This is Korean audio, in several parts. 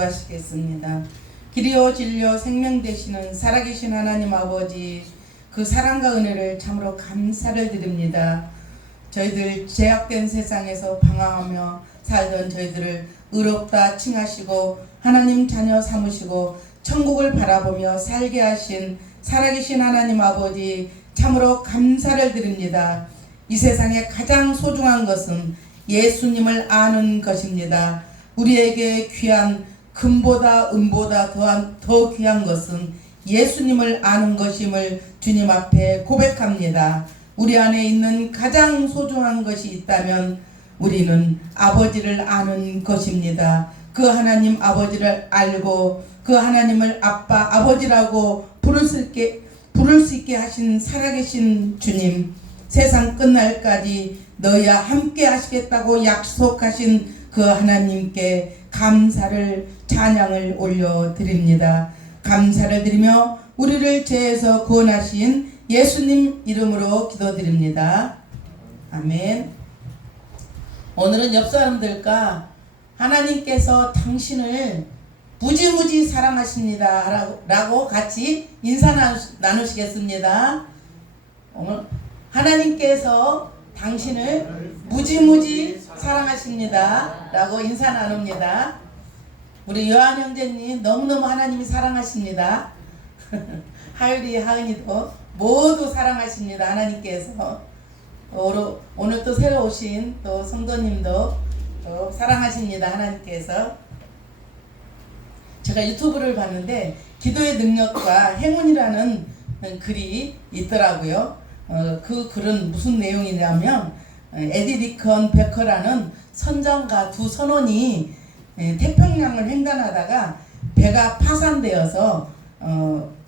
기도하시겠습니다. 길이요 진리요 생명 되시는 살아계신 하나님 아버지, 그 사랑과 은혜를 참으로 감사를 드립니다. 저희들 죄악된 세상에서 방황하며 살던 저희들을 의롭다 칭하시고 하나님 자녀 삼으시고 천국을 바라보며 살게 하신 살아계신 하나님 아버지, 참으로 감사를 드립니다. 이 세상에 가장 소중한 것은 예수님을 아는 것입니다. 우리에게 귀한 금보다 은보다 더 귀한 것은 예수님을 아는 것임을 주님 앞에 고백합니다. 우리 안에 있는 가장 소중한 것이 있다면 우리는 아버지를 아는 것입니다. 그 하나님 아버지를 알고 그 하나님을 아빠 아버지라고 부를 수 있게 하신 살아계신 주님, 세상 끝날까지 너희와 함께 하시겠다고 약속하신 그 하나님께 감사를 찬양을 올려드립니다. 감사를 드리며 우리를 죄에서 구원하신 예수님 이름으로 기도드립니다. 아멘. 오늘은 옆 사람들과 하나님께서 당신을 무지무지 사랑하십니다 라고 같이 인사 나누시겠습니다. 오늘 하나님께서 당신을 무지무지 사랑하십니다 라고 인사 나눕니다. 우리 요한 형제님 너무너무 하나님이 사랑하십니다. 하율이 하은이도 모두 사랑하십니다. 하나님께서 오늘 또 새로 오신 또 성도님도 또 사랑하십니다. 하나님께서. 제가 유튜브를 봤는데 기도의 능력과 행운이라는 글이 있더라고요. 그 글은 무슨 내용이냐면 에디 리컨 베커라는 선장과 두 선원이 태평양을 횡단하다가 배가 파산되어서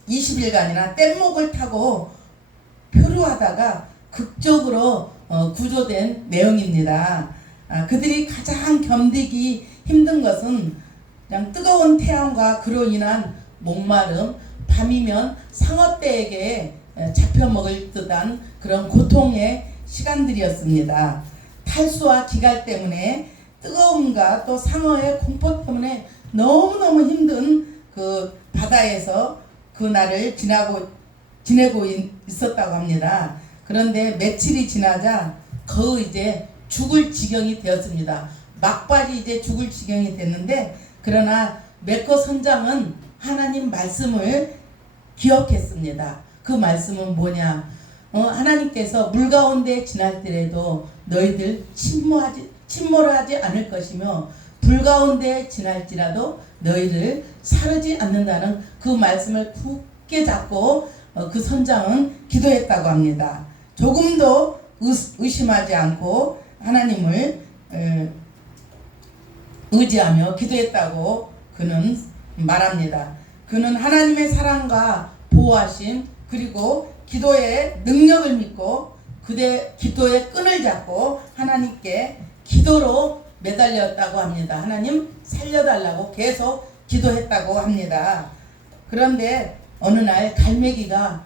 20일간이나 뗏목을 타고 표류하다가 극적으로 구조된 내용입니다. 그들이 가장 견디기 힘든 것은 그냥 뜨거운 태양과 그로 인한 목마름, 밤이면 상어떼에게 잡혀먹을 듯한 그런 고통의 시간들이었습니다. 탈수와 기갈 때문에 뜨거움과 또 상어의 공포 때문에 너무너무 힘든 그 바다에서 그 날을 지내고 있었다고 합니다. 그런데 며칠이 지나자 거의 이제 죽을 지경이 되었습니다. 막바지 이제 죽을 지경이 됐는데, 그러나 메커 선장은 하나님 말씀을 기억했습니다. 그 말씀은 뭐냐? 하나님께서 물 가운데 지날때라도 너희들 침몰하지 않을 것이며 불 가운데 지날지라도 너희를 사르지 않는다는 그 말씀을 굳게 잡고 그 선장은 기도했다고 합니다. 조금도 의심하지 않고 하나님을 의지하며 기도했다고 그는 말합니다. 그는 하나님의 사랑과 보호하심 그리고 기도의 능력을 믿고 그대 기도의 끈을 잡고 하나님께 기도로 매달렸다고 합니다. 하나님 살려달라고 계속 기도했다고 합니다. 그런데 어느 날 갈매기가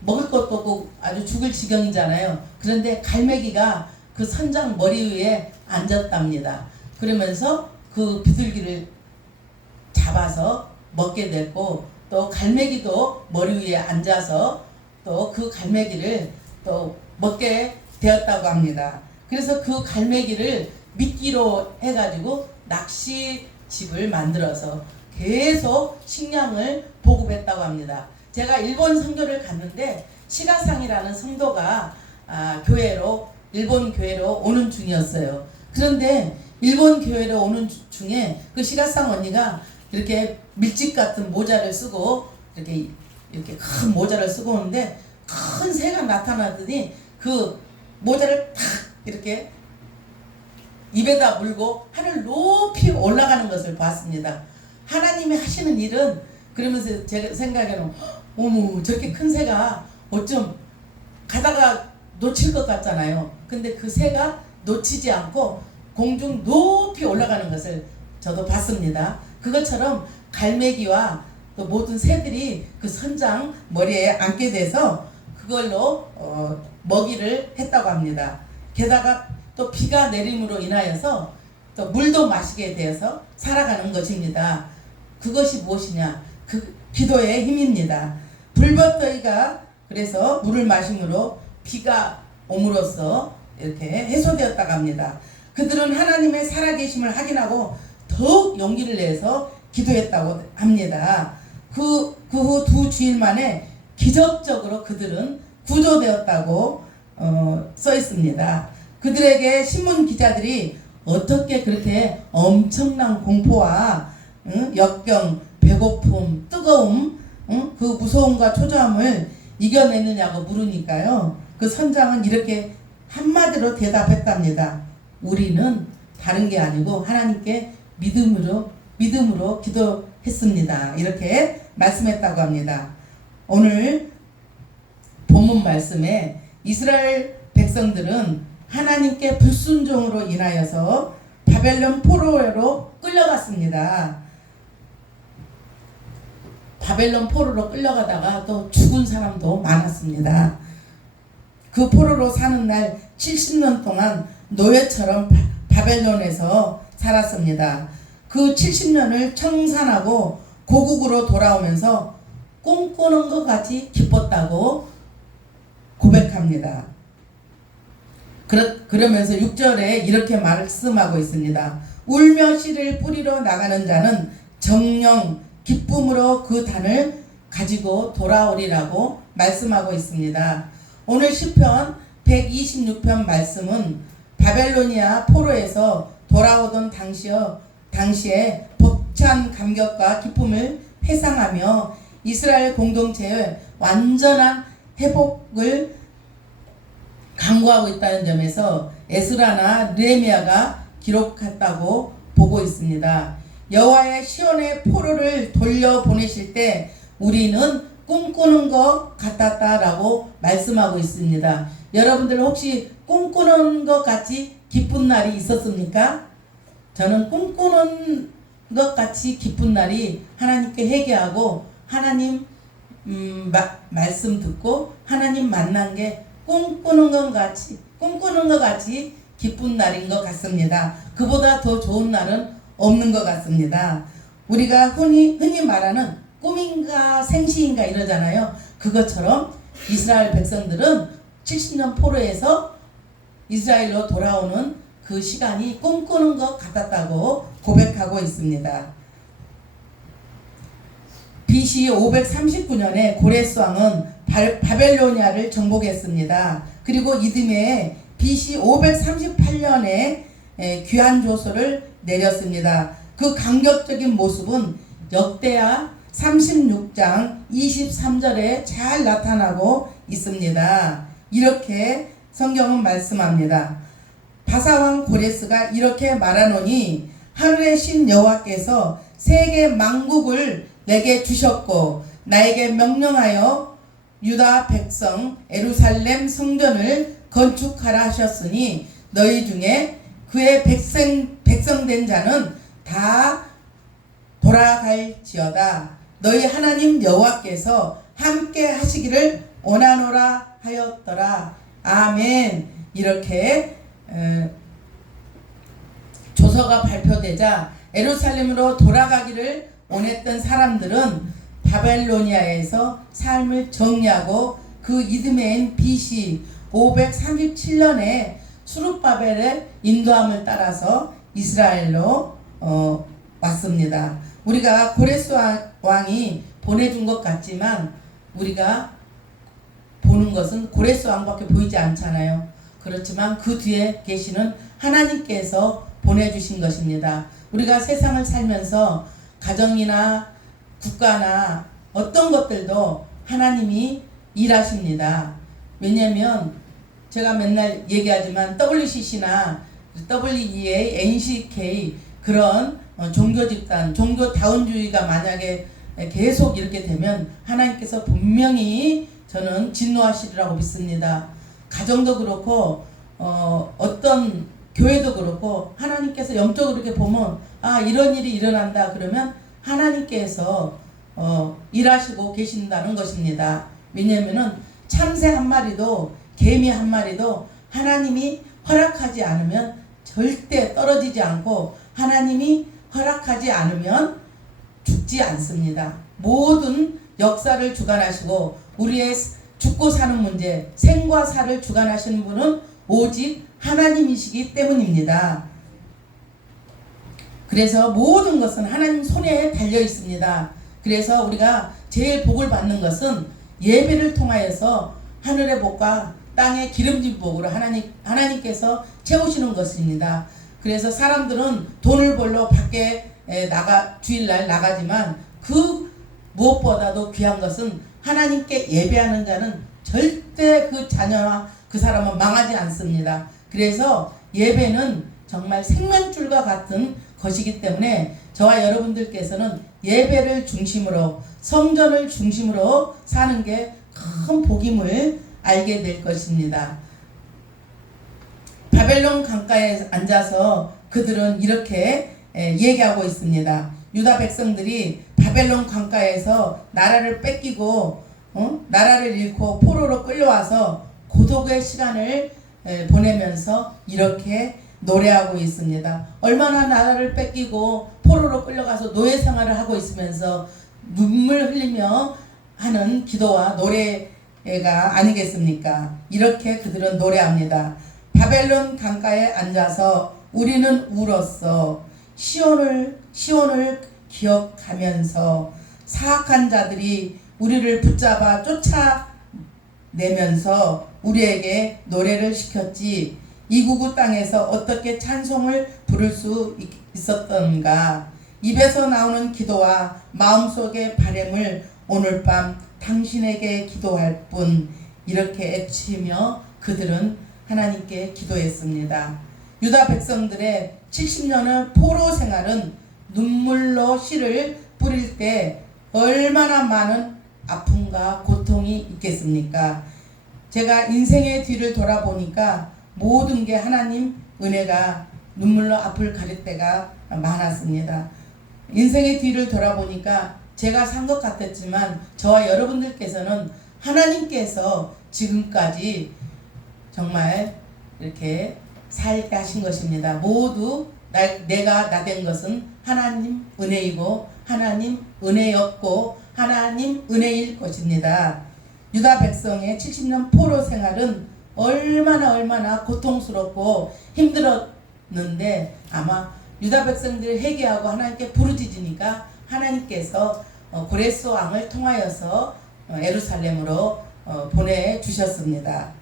먹을 것도 없고 아주 죽을 지경이잖아요. 그런데 갈매기가 그 선장 머리 위에 앉았답니다. 그러면서 그 비둘기를 잡아서 먹게 됐고, 또 갈매기도 머리 위에 앉아서 또 그 갈매기를 또 먹게 되었다고 합니다. 그래서 그 갈매기를 미끼로 해가지고 낚시집을 만들어서 계속 식량을 보급했다고 합니다. 제가 일본 선교를 갔는데 시가상이라는 성도가 일본 교회로 오는 중이었어요. 그런데 일본 교회로 오는 중에 그 시가상 언니가 이렇게 밀짚 같은 모자를 쓰고 이렇게 큰 모자를 쓰고 오는데 큰 새가 나타나더니 그 모자를 탁 이렇게 입에다 물고 하늘 높이 올라가는 것을 봤습니다. 하나님이 하시는 일은, 그러면서 제 생각에는 어머 저렇게 큰 새가 어쩜 가다가 놓칠 것 같잖아요. 근데 그 새가 놓치지 않고 공중 높이 올라가는 것을 저도 봤습니다. 그것처럼 갈매기와 또 모든 새들이 그 선장 머리에 앉게 돼서 그걸로 먹이를 했다고 합니다. 게다가 또 비가 내림으로 인하여서 또 물도 마시게 되어서 살아가는 것입니다. 그것이 무엇이냐? 그 기도의 힘입니다. 불볕더위가 그래서 물을 마심으로 비가 옴으로써 이렇게 해소되었다고 합니다. 그들은 하나님의 살아계심을 확인하고 더욱 용기를 내서 기도했다고 합니다. 그 후 2주일 만에 기적적으로 그들은 구조되었다고 써 있습니다. 그들에게 신문 기자들이 어떻게 그렇게 엄청난 공포와 역경, 배고픔, 뜨거움, 그 무서움과 초조함을 이겨냈느냐고 물으니까요. 그 선장은 이렇게 한마디로 대답했답니다. 우리는 다른 게 아니고 하나님께 믿음으로 기도했습니다. 이렇게 말씀했다고 합니다. 오늘 본문 말씀에 이스라엘 백성들은 하나님께 불순종으로 인하여서 바벨론 포로로 끌려갔습니다. 바벨론 포로로 끌려가다가 또 죽은 사람도 많았습니다. 그 포로로 사는 날 70년 동안 노예처럼 바벨론에서 살았습니다. 그 70년을 청산하고 고국으로 돌아오면서 꿈꾸는 것 같이 기뻤다고 고백합니다. 그러면서 6절에 이렇게 말씀하고 있습니다. 울며 씨를 뿌리러 나가는 자는 정령 기쁨으로 그 단을 가지고 돌아오리라고 말씀하고 있습니다. 오늘 시편 126편 말씀은 바벨로니아 포로에서 돌아오던 당시에 벅찬 감격과 기쁨을 회상하며 이스라엘 공동체의 완전한 회복을 강구하고 있다는 점에서 에스라나 느헤미야가 기록했다고 보고 있습니다. 여호와의 시온의 포로를 돌려보내실 때 우리는 꿈꾸는 것 같았다라고 말씀하고 있습니다. 여러분들 혹시 꿈꾸는 것 같이 기쁜 날이 있었습니까? 저는 꿈꾸는 것 같이 기쁜 날이 하나님께 회개하고 하나님 말씀 듣고 하나님 만난 게 꿈꾸는 것 같이 기쁜 날인 것 같습니다. 그보다 더 좋은 날은 없는 것 같습니다. 우리가 흔히 말하는 꿈인가 생시인가 이러잖아요. 그것처럼 이스라엘 백성들은 70년 포로에서 이스라엘로 돌아오는 그 시간이 꿈꾸는 것 같았다고 고백하고 있습니다. BC 539년에 고레스 왕은 바벨로니아를 정복했습니다. 그리고 이듬해 BC 538년에 귀환 조서를 내렸습니다. 그 감격적인 모습은 역대하 36장 23절에 잘 나타나고 있습니다. 이렇게 성경은 말씀합니다. 바사왕 고레스가 이렇게 말하노니 하늘의 신 여호와께서 세계 만국을 내게 주셨고 나에게 명령하여 유다 백성 예루살렘 성전을 건축하라 하셨으니 너희 중에 그의 백성된 자는 다 돌아갈지어다. 너희 하나님 여호와께서 함께 하시기를 원하노라 하였더라. 아멘. 이렇게 조서가 발표되자 예루살렘으로 돌아가기를 원했던 사람들은 바벨로니아에서 삶을 정리하고 그 이듬해인 BC 537년에 수룹바벨의 인도함을 따라서 이스라엘로 왔습니다. 우리가 고레스 왕이 보내준 것 같지만 우리가 보는 것은 고레스 왕밖에 보이지 않잖아요. 그렇지만 그 뒤에 계시는 하나님께서 보내주신 것입니다. 우리가 세상을 살면서 가정이나 국가나 어떤 것들도 하나님이 일하십니다. 왜냐하면 제가 맨날 얘기하지만 WCC나 WEA, NCK 그런 종교 집단, 종교다운주의가 만약에 계속 이렇게 되면 하나님께서 분명히 저는 진노하시리라고 믿습니다. 가정도 그렇고 어떤 교회도 그렇고 하나님께서 영적으로 이렇게 보면 이런 일이 일어난다 그러면 하나님께서 일하시고 계신다는 것입니다. 왜냐하면은 참새 한 마리도 개미 한 마리도 하나님이 허락하지 않으면 절대 떨어지지 않고 하나님이 허락하지 않으면 죽지 않습니다. 모든 역사를 주관하시고 우리의 죽고 사는 문제, 생과 사를 주관하시는 분은 오직 하나님이시기 때문입니다. 그래서 모든 것은 하나님 손에 달려 있습니다. 그래서 우리가 제일 복을 받는 것은 예배를 통하여서 하늘의 복과 땅의 기름진 복으로 하나님께서 채우시는 것입니다. 그래서 사람들은 돈을 벌러 밖에 주일날 나가지만 그 무엇보다도 귀한 것은 하나님께 예배하는 자는 절대 그 자녀와 그 사람은 망하지 않습니다. 그래서 예배는 정말 생명줄과 같은 것이기 때문에 저와 여러분들께서는 예배를 중심으로 성전을 중심으로 사는 게 큰 복임을 알게 될 것입니다. 바벨론 강가에 앉아서 그들은 이렇게 얘기하고 있습니다. 유다 백성들이 바벨론 강가에서 나라를 뺏기고 나라를 잃고 포로로 끌려와서 고독의 시간을 보내면서 이렇게 노래하고 있습니다. 얼마나 나라를 뺏기고 포로로 끌려가서 노예 생활을 하고 있으면서 눈물 흘리며 하는 기도와 노래가 아니겠습니까? 이렇게 그들은 노래합니다. 바벨론 강가에 앉아서 우리는 울었어. 시온을 기억하면서 사악한 자들이 우리를 붙잡아 쫓아내면서 우리에게 노래를 시켰지. 이구구 땅에서 어떻게 찬송을 부를 수 있었던가. 입에서 나오는 기도와 마음속의 바램을 오늘 밤 당신에게 기도할 뿐. 이렇게 애치며 그들은 하나님께 기도했습니다. 유다 백성들의 70년의 포로 생활은 눈물로 씨를 뿌릴 때 얼마나 많은 아픔과 고통이 있겠습니까? 제가 인생의 뒤를 돌아보니까 모든 게 하나님 은혜가 눈물로 앞을 가릴 때가 많았습니다. 인생의 뒤를 돌아보니까 제가 산 것 같았지만 저와 여러분들께서는 하나님께서 지금까지 정말 이렇게 살게 하신 것입니다. 모두 내가 나 된 것은 하나님 은혜이고 하나님 은혜였고 하나님 은혜일 것입니다. 유다 백성의 70년 포로 생활은 얼마나 고통스럽고 힘들었는데 아마 유다 백성들이 회개하고 하나님께 부르짖으니까 하나님께서 고레스 왕을 통하여서 예루살렘으로 보내주셨습니다.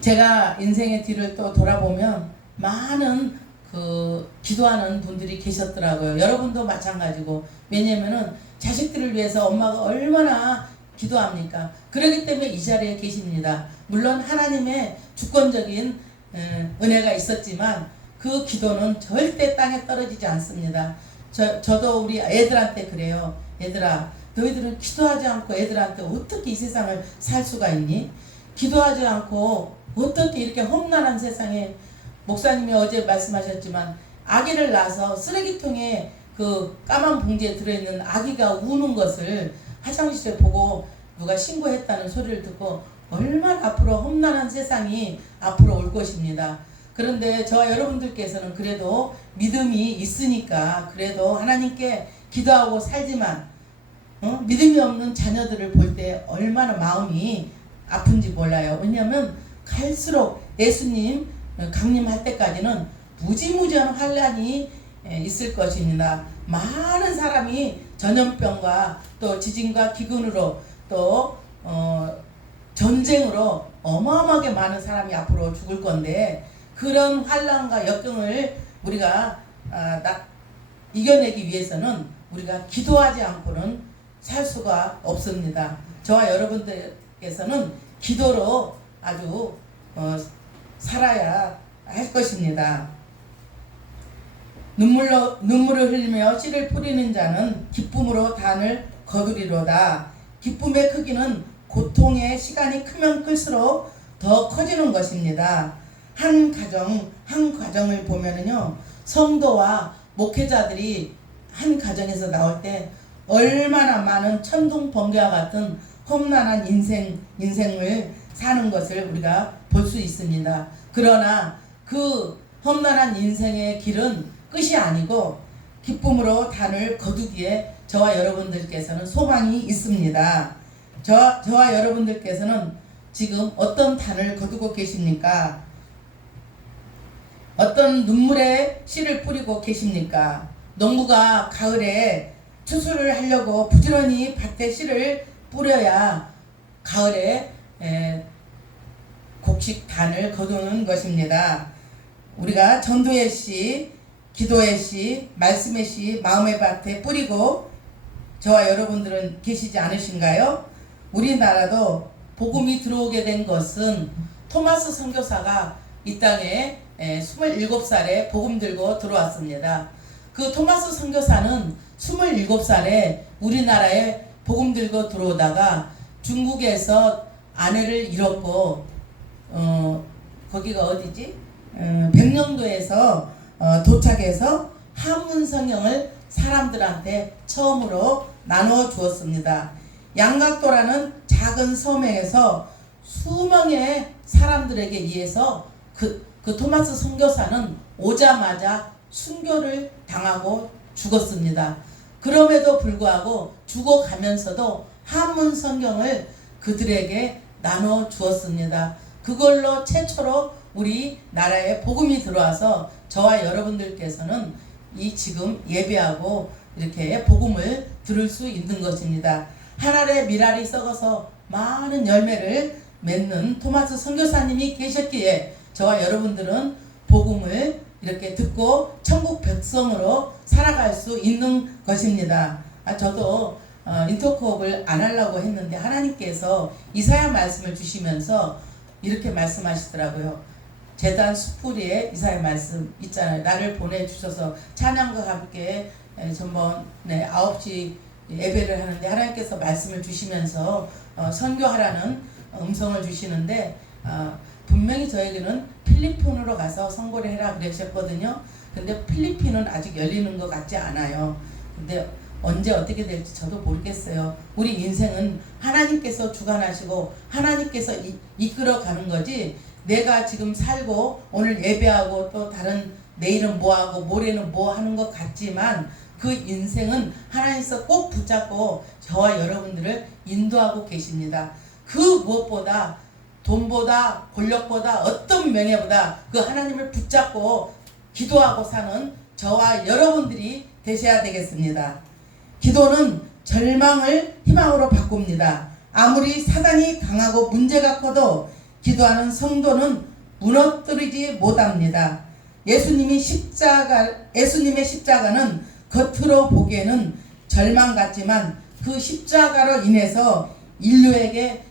제가 인생의 뒤를 또 돌아보면 많은 기도하는 분들이 계셨더라고요. 여러분도 마찬가지고. 왜냐면은 자식들을 위해서 엄마가 얼마나 기도합니까? 그렇기 때문에 이 자리에 계십니다. 물론 하나님의 주권적인 은혜가 있었지만 그 기도는 절대 땅에 떨어지지 않습니다. 저도 우리 애들한테 그래요. 얘들아, 너희들은 기도하지 않고 애들한테 어떻게 이 세상을 살 수가 있니? 기도하지 않고 어떻게 이렇게 험난한 세상에, 목사님이 어제 말씀하셨지만 아기를 낳아서 쓰레기통에 그 까만 봉지에 들어있는 아기가 우는 것을 화장실에 보고 누가 신고했다는 소리를 듣고 얼마나 앞으로 험난한 세상이 앞으로 올 것입니다. 그런데 저와 여러분들께서는 그래도 믿음이 있으니까 그래도 하나님께 기도하고 살지만 믿음이 없는 자녀들을 볼 때 얼마나 마음이 아픈지 몰라요. 왜냐하면 갈수록 예수님 강림할 때까지는 무지무지한 환란이 있을 것입니다. 많은 사람이 전염병과 또 지진과 기근으로 또 전쟁으로 어마어마하게 많은 사람이 앞으로 죽을 건데 그런 환란과 역경을 우리가 이겨내기 위해서는 우리가 기도하지 않고는 살 수가 없습니다. 저와 여러분들께서는 기도로 아주 살아야 할 것입니다. 눈물을 흘리며 씨를 뿌리는 자는 기쁨으로 단을 거두리로다. 기쁨의 크기는 고통의 시간이 크면 클수록 더 커지는 것입니다. 한 가정을 보면은요, 성도와 목회자들이 한 가정에서 나올 때 얼마나 많은 천둥 번개와 같은 험난한 인생을 사는 것을 우리가 볼 수 있습니다. 그러나 그 험난한 인생의 길은 끝이 아니고 기쁨으로 단을 거두기에 저와 여러분들께서는 소망이 있습니다. 저와 여러분들께서는 지금 어떤 단을 거두고 계십니까? 어떤 눈물의 씨를 뿌리고 계십니까? 농부가 가을에 추수를 하려고 부지런히 밭에 씨를 뿌려야 가을에 곡식 단을 거두는 것입니다. 우리가 전도의 씨, 기도의 씨, 말씀의 씨 마음의 밭에 뿌리고 저와 여러분들은 계시지 않으신가요? 우리나라도 복음이 들어오게 된 것은 토마스 선교사가 이 땅에 27살에 복음 들고 들어왔습니다. 그 토마스 선교사는 27살에 우리나라에 복음 들고 들어오다가 중국에서 아내를 잃었고 거기가 어디지? 백령도에서 도착해서 한문 성경을 사람들한테 처음으로 나누어 주었습니다. 양각도라는 작은 섬에서 수명의 사람들에게 의해서 그 토마스 선교사는 오자마자 순교를 당하고 죽었습니다. 그럼에도 불구하고 죽어가면서도 한문 성경을 그들에게 나눠 주었습니다. 그걸로 최초로 우리나라에 복음이 들어와서 저와 여러분들께서는 이 지금 예배하고 이렇게 복음을 들을 수 있는 것입니다. 한 알의 밀알이 썩어서 많은 열매를 맺는 토마스 선교사님이 계셨기에 저와 여러분들은 복음을 이렇게 듣고 천국 백성으로 살아갈 수 있는 것입니다. 저도 인터코업을 안 하려고 했는데 하나님께서 이사야 말씀을 주시면서 이렇게 말씀하시더라고요. 제단 수풀이에 이사야 말씀 있잖아요. 나를 보내주셔서 찬양과 함께 전번에 9시 예배를 하는데 하나님께서 말씀을 주시면서 선교하라는 음성을 주시는데 분명히 저에게는 필리핀으로 가서 선고를 해라 그러셨거든요. 근데 필리핀은 아직 열리는 것 같지 않아요. 근데 언제 어떻게 될지 저도 모르겠어요. 우리 인생은 하나님께서 주관하시고 하나님께서 이끌어가는 거지, 내가 지금 살고 오늘 예배하고 또 다른 내일은 뭐하고 모레는 뭐 하는 것 같지만 그 인생은 하나님께서 꼭 붙잡고 저와 여러분들을 인도하고 계십니다. 그 무엇보다 돈보다 권력보다 어떤 명예보다 그 하나님을 붙잡고 기도하고 사는 저와 여러분들이 되셔야 되겠습니다. 기도는 절망을 희망으로 바꿉니다. 아무리 사단이 강하고 문제가 커도 기도하는 성도는 무너뜨리지 못합니다. 예수님의 십자가는 겉으로 보기에는 절망 같지만 그 십자가로 인해서 인류에게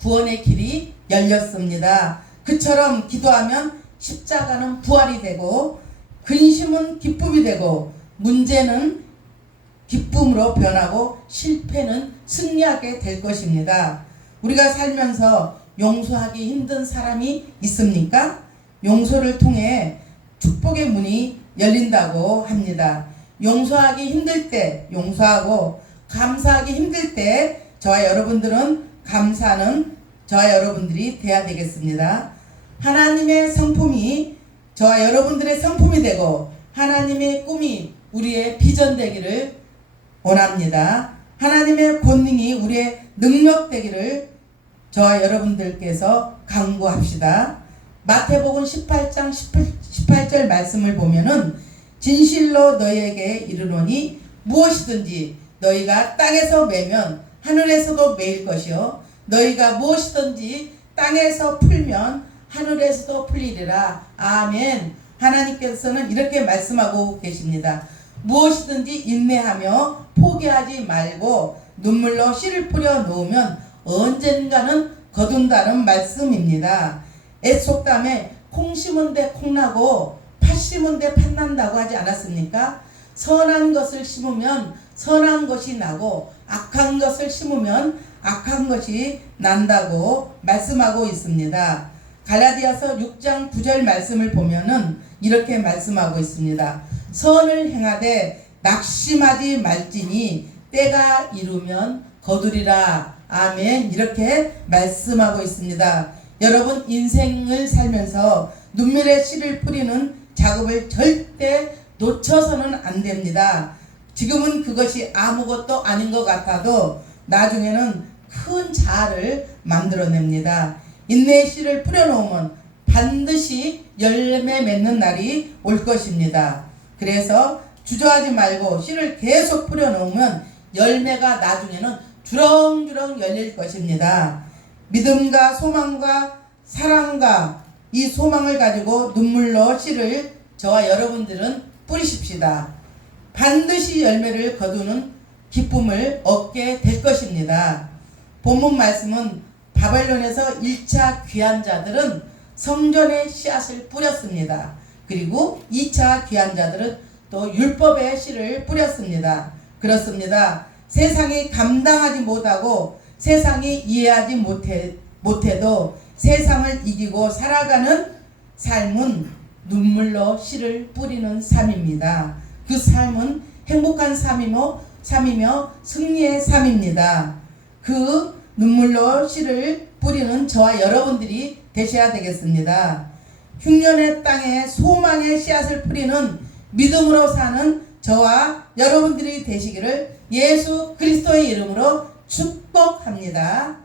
구원의 길이 열렸습니다. 그처럼 기도하면 십자가는 부활이 되고 근심은 기쁨이 되고 문제는 기쁨으로 변하고 실패는 승리하게 될 것입니다. 우리가 살면서 용서하기 힘든 사람이 있습니까? 용서를 통해 축복의 문이 열린다고 합니다. 용서하기 힘들 때 용서하고 감사하기 힘들 때 저와 여러분들은 감사하는 저와 여러분들이 돼야 되겠습니다. 하나님의 성품이 저와 여러분들의 성품이 되고 하나님의 꿈이 우리의 비전 되기를 원합니다. 하나님의 권능이 우리의 능력 되기를 저와 여러분들께서 강구합시다. 마태복음 18장 18절 말씀을 보면은 진실로 너희에게 이르노니 무엇이든지 너희가 땅에서 매면 하늘에서도 매일 것이요 너희가 무엇이든지 땅에서 풀면 하늘에서도 풀리리라. 아멘. 하나님께서는 이렇게 말씀하고 계십니다. 무엇이든지 인내하며 포기하지 말고 눈물로 씨를 뿌려 놓으면 언젠가는 거둔다는 말씀입니다. 애속담에 콩 심은 데 콩나고 팥 심은 데 팥난다고 하지 않았습니까? 선한 것을 심으면 선한 것이 나고 악한 것을 심으면 악한 것이 난다고 말씀하고 있습니다. 갈라디아서 6장 9절 말씀을 보면은 이렇게 말씀하고 있습니다. 선을 행하되 낙심하지 말지니 때가 이르면 거두리라. 아멘. 이렇게 말씀하고 있습니다. 여러분 인생을 살면서 눈물의 씨를 뿌리는 작업을 절대 놓쳐서는 안 됩니다. 지금은 그것이 아무것도 아닌 것 같아도 나중에는 큰 자아를 만들어냅니다. 인내의 씨를 뿌려놓으면 반드시 열매 맺는 날이 올 것입니다. 그래서 주저하지 말고 씨를 계속 뿌려놓으면 열매가 나중에는 주렁주렁 열릴 것입니다. 믿음과 소망과 사랑과 이 소망을 가지고 눈물로 씨를 저와 여러분들은 뿌리십시다. 반드시 열매를 거두는 기쁨을 얻게 될 것입니다. 본문 말씀은 바벨론에서 1차 귀한 자들은 성전의 씨앗을 뿌렸습니다. 그리고 2차 귀한 자들은 또 율법의 씨를 뿌렸습니다. 그렇습니다. 세상이 감당하지 못하고 세상이 이해하지 못해도 세상을 이기고 살아가는 삶은 눈물로 씨를 뿌리는 삶입니다. 그 삶은 행복한 삶이며 승리의 삶입니다. 그 눈물로 씨를 뿌리는 저와 여러분들이 되셔야 되겠습니다. 흉년의 땅에 소망의 씨앗을 뿌리는 믿음으로 사는 저와 여러분들이 되시기를 예수 그리스도의 이름으로 축복합니다.